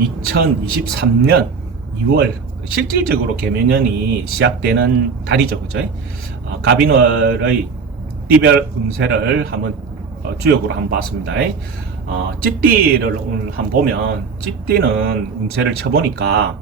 2023년 2월 실질적으로 개묘년이 시작되는 달이죠, 그죠? 갑인월의 띠별 운세를 한번 주역으로 한번 봤습니다. 찌띠를 오늘 한번 보면, 찌띠는 운세를 쳐보니까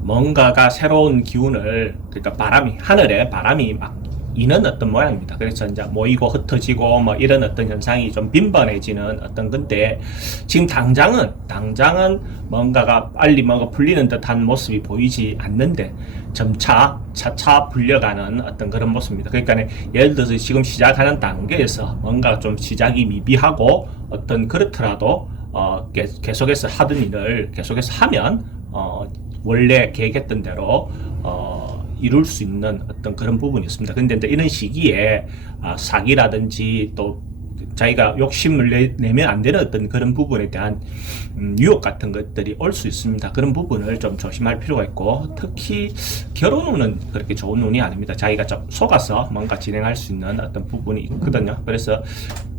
뭔가가 새로운 기운을, 그러니까 바람이, 하늘에 바람이 막 이는 어떤 모양입니다. 그래서 이제 모이고 흩어지고 뭐 이런 어떤 현상이 좀 빈번해지는 어떤 건데, 지금 당장은 뭔가가 빨리 뭔가 풀리는 듯한 모습이 보이지 않는데 차차 풀려가는 어떤 그런 모습입니다. 그러니까 예를 들어서 지금 시작하는 단계에서 뭔가 좀 시작이 미비하고 어떤 그렇더라도 계속해서 하던 일을 계속해서 하면 원래 계획했던 대로 이룰 수 있는 어떤 그런 부분이 있습니다. 근데 이제 이런 시기에 사기라든지 또 자기가 욕심을 내면 안 되는 어떤 그런 부분에 대한 유혹 같은 것들이 올 수 있습니다. 그런 부분을 좀 조심할 필요가 있고, 특히 결혼 운은 그렇게 좋은 운이 아닙니다. 자기가 좀 속아서 뭔가 진행할 수 있는 어떤 부분이 있거든요. 그래서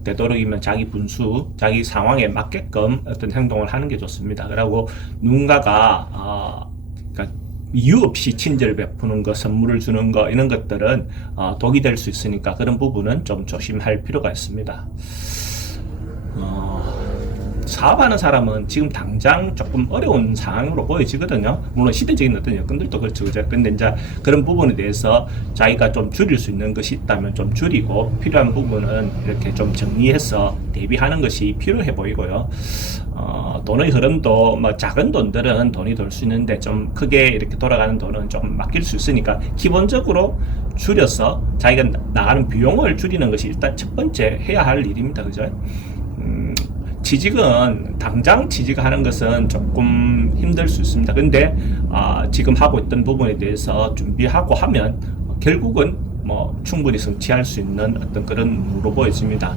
되도록이면 자기 분수, 자기 상황에 맞게끔 어떤 행동을 하는 게 좋습니다. 그리고 누군가가 그러니까 이유 없이 친절을 베푸는 거, 선물을 주는 거, 이런 것들은 독이 될 수 있으니까 그런 부분은 좀 조심할 필요가 있습니다. 사업하는 사람은 지금 당장 조금 어려운 상황으로 보여지거든요. 물론 시대적인 어떤 여건들도 그렇죠, 그죠? 근데 이제 그런 부분에 대해서 자기가 좀 줄일 수 있는 것이 있다면 좀 줄이고, 필요한 부분은 이렇게 좀 정리해서 대비하는 것이 필요해 보이고요. 돈의 흐름도 뭐 작은 돈들은 돈이 돌 수 있는데, 좀 크게 이렇게 돌아가는 돈은 좀 맡길 수 있으니까 기본적으로 줄여서 자기가 나가는 비용을 줄이는 것이 일단 첫 번째 해야 할 일입니다, 그죠? 취직은 당장 취직하는 것은 조금 힘들 수 있습니다. 근데 지금 하고 있던 부분에 대해서 준비하고 하면 결국은 뭐 충분히 성취할 수 있는 어떤 그런 운으로 보여집니다.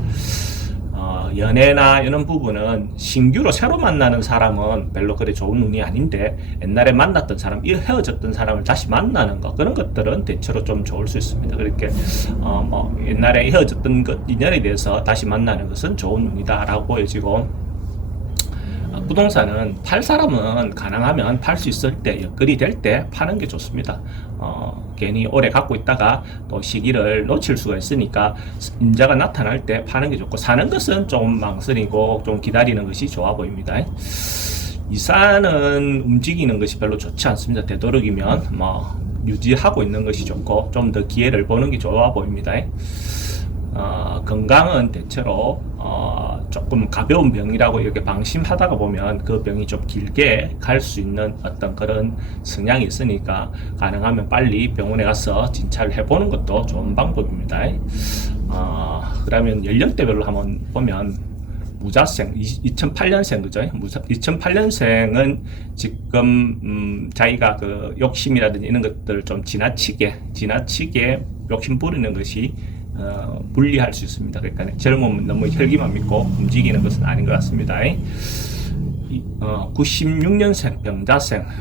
연애나 이런 부분은 신규로 새로 만나는 사람은 별로 그리 좋은 운이 아닌데, 옛날에 만났던 사람, 헤어졌던 사람을 다시 만나는 거, 그런 것들은 대체로 좀 좋을 수 있습니다. 그렇게 뭐 옛날에 헤어졌던 것, 인연에 대해서 다시 만나는 것은 좋은 운이다라고 보여지고, 부동산은 팔 사람은 가능하면 팔 수 있을 때, 여건이 될 때 파는 게 좋습니다. 괜히 오래 갖고 있다가 또 시기를 놓칠 수가 있으니까 임자가 나타날 때 파는 게 좋고, 사는 것은 좀 망설이고 좀 기다리는 것이 좋아 보입니다. 이사는 움직이는 것이 별로 좋지 않습니다. 되도록이면 뭐 유지하고 있는 것이 좋고, 좀 더 기회를 보는 게 좋아 보입니다. 건강은 대체로 조금 가벼운 병이라고 이렇게 방심하다가 보면 그 병이 좀 길게 갈 수 있는 어떤 그런 성향이 있으니까, 가능하면 빨리 병원에 가서 진찰을 해보는 것도 좋은 방법입니다. 그러면 연령대별로 한번 보면, 무자생, 2008년생, 그죠? 2008년생은 지금, 자기가 그 욕심이라든지 이런 것들을 좀 지나치게 욕심 부리는 것이 분리할 수 있습니다. 그러니까 젊으면 너무 혈기만 믿고 움직이는 것은 아닌 것 같습니다. 96년생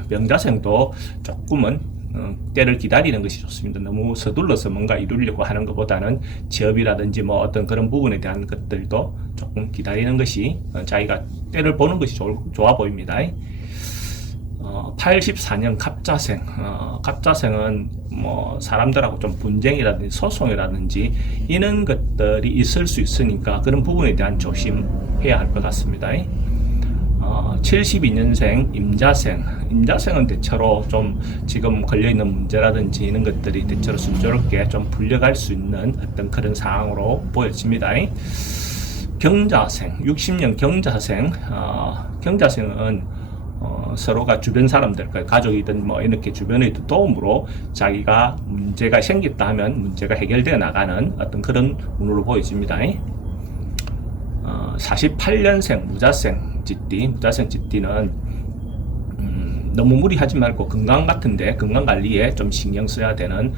병자생도 조금은 때를 기다리는 것이 좋습니다. 너무 서둘러서 뭔가 이루려고 하는 것보다는 취업이라든지 뭐 어떤 그런 부분에 대한 것들도 조금 기다리는 것이, 자기가 때를 보는 것이 좋아 보입니다. 84년 갑자생은 뭐 사람들하고 좀 분쟁이라든지 소송이라든지 이런 것들이 있을 수 있으니까 그런 부분에 대한 조심해야 할 것 같습니다. 72년생 임자생은 대체로 좀 지금 걸려있는 문제라든지 이런 것들이 대체로 순조롭게 좀 풀려갈 수 있는 어떤 그런 상황으로 보여집니다. 경자생, 60년 경자생은 서로가 주변 사람들, 가족이든 뭐 이렇게 주변의 도움으로 자기가 문제가 생겼다 하면 문제가 해결되어 나가는 어떤 그런 운으로 보여집니다. 48년생 무자생 찌띠는 너무 무리하지 말고 건강 관리에 좀 신경 써야 되는